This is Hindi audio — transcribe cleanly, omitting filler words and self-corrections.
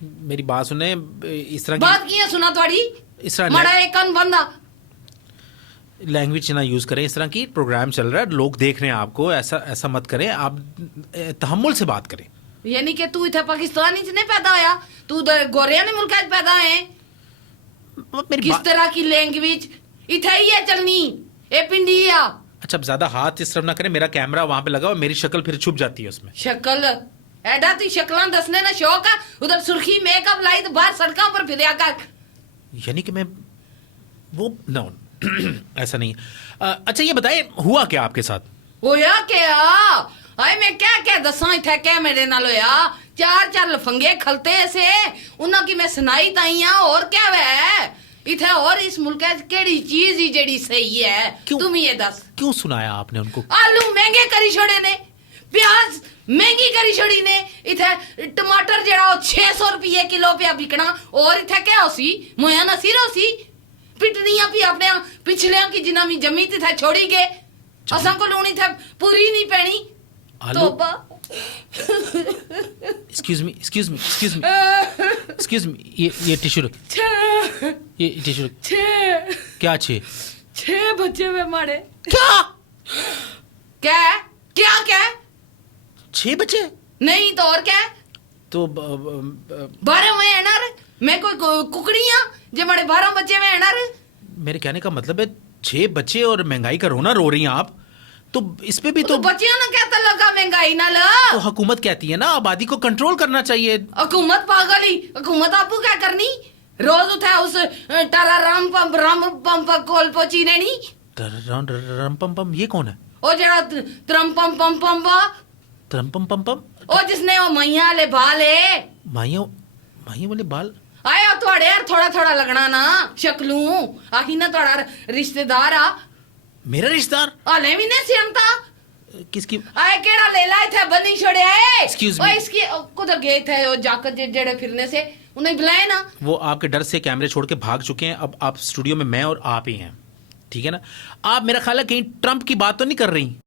मेरी बात सुने, इस तरह बात की है सुना थोड़ी इस तरह मड़ा एक कान बंदा। लैंग्वेज ना यूज करें। इस तरह की प्रोग्राम चल रहा है, लोग देख रहे हैं आपको, ऐसा ऐसा मत करें आप। तहम्मुल से बात करें। यानी कि तू इथे पाकिस्तान च नहीं पैदा होया, तू गोरिया ने मुल्क पैदा है। मेरी किस तरह की लैंग्वेज इथे ही है चलनी, ए पिंडिया। अच्छा, अब ज्यादा हाथ इस तरफ ना करें, मेरा कैमरा वहां पे लगा और मेरी शक्ल फिर छुप जाती है उसमें। शक्ल एडा तू शक्लां दसने ना शौक है, उधर सुर्खी मेकअप लाई तो बाहर सड़कों पर फिरया कर। यानी कि मैं वो नो ऐसा नहीं। अच्छा ये बताएं, हुआ क्या आपके साथ? होया क्या? हाय मैं क्या क्या दसा इथे क्या मेरे नाल होया। चार चार लफंगे खलते ऐसे उन्हां की मैं सुनाई ताई आ। और क्या वे इथे और इस मुल्क केड़ी चीज ही जेड़ी सही है? तुम ये दस। क्यों सुनाया आपने उनको? आलू महंगे करी छोड़े ने, प्याज महंगी करी छोड़ी ने। इथे टमाटर जेड़ा 600 रुपये किलो पे बिकना, और इथे क्या होसी मोया नसी रोसी पिटनियां भी अपने पिछले की जिना भी जमी थे छोड़ी गए। असा को लूनी थे पूरी नहीं पैनी। तोबा। Excuse me, excuse me, excuse me, excuse me, ये टिश्यू रख, ये टिश्यू रख। क्या 6 बच्चे में मारे। क्या क्या क्या क्या 6 बच्चे? नहीं तो और क्या? तो 12 में है ना रे, मैं कोई कुकड़ियां जे बड़े 12 बच्चे में है ना रे। मेरे कहने का मतलब है 6 बच्चे और महंगाई का रोना रो रही हैं आप, तो इस पे भी तो बच्चियों ने कहता लगा महंगाई ना ला। तो हुकूमत कहती है ना आबादी को कंट्रोल करना चाहिए। हुकूमत पागल ही, हुकूमत आपको क्या करनी? रोज उठा उस टारा राम पंप कोल पहुंची नहीं। रम पम पम ये कौन है? ओ जरा त्रम पम पम पम बा, त्रम पम पम पम, ओ जिसने वो मैया ले भाले माइयों माइयों वाले बाल। आया थोड़े यार थोड़ा थोड़ा लगना ना शक्लू आही ना थोड़ा रिश्तेदार आ। मेरा रिश्तेदार? आले भी नहीं सियमता किसकी? आए केड़ा ले लाए थे बनी छोड़े है। Excuse ओ me. इसकी कुदर गए थे वो जाकर जेड़े फिरने से उन्हें बुलाए ना। वो आपके डर से कैमरे छोड़ के भाग चुके हैं। अब आप स्टूडियो में मैं और आप ही हैं, ठीक है ना? आप मेरा ख्याल है कहीं ट्रंप की बात तो नहीं कर रही?